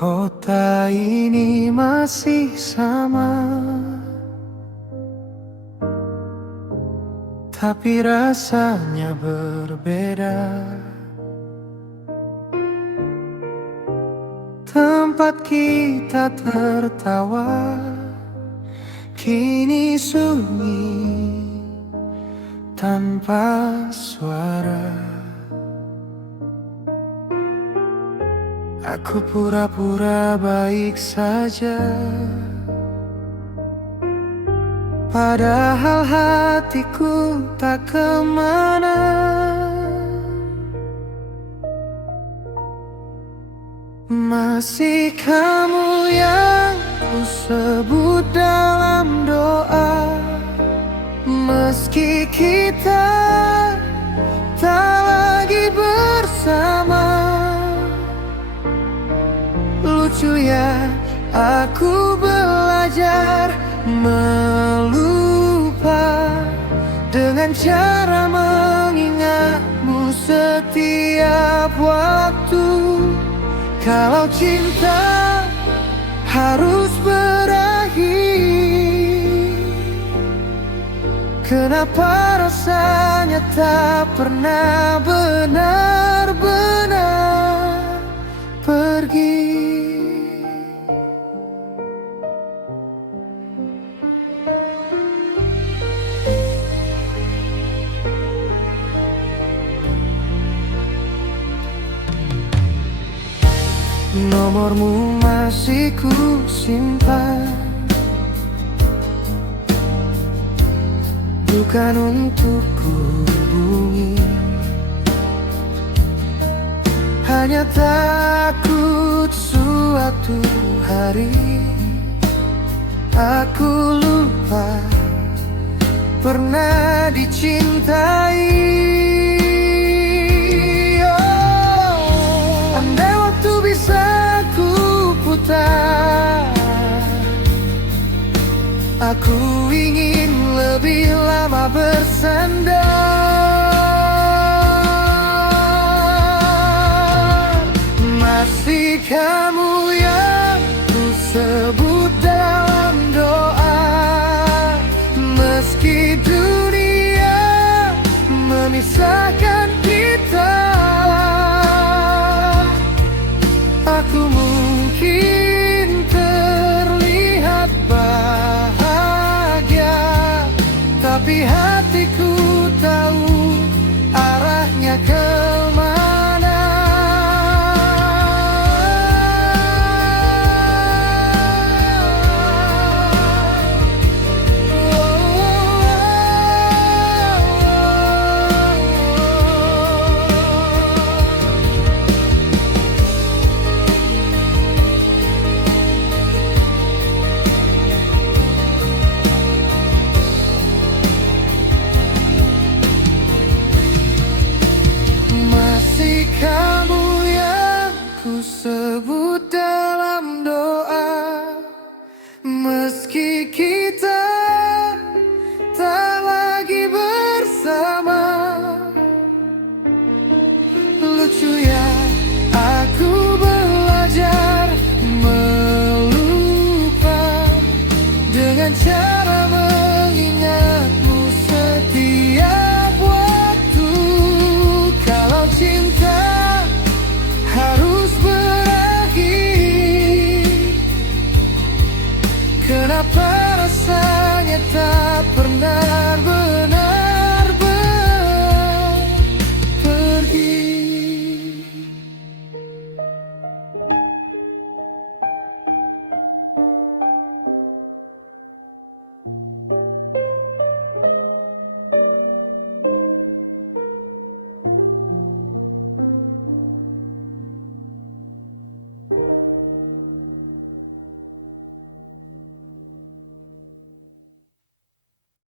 Kota ini masih sama, tapi rasanya berbeda. Tempat kita tertawa kini sunyi tanpa suara. Aku pura-pura baik saja, padahal hatiku tak kemana. Masih kamu yang ku sebut dalam doa, meski kita tak lagi bersama. Lucu ya, aku belajar melupa dengan cara mengingatmu setiap waktu. Kalau cinta harus berakhir, kenapa rasanya tak pernah benar-benar pergi? Nomormu masih ku simpan, bukan untuk ku hubungi, hanya takut suatu hari aku lupa pernah dicintai. Andai waktu bisa ku putar, aku ingin lebih lama bersandar. Masih kamu yang ku sebut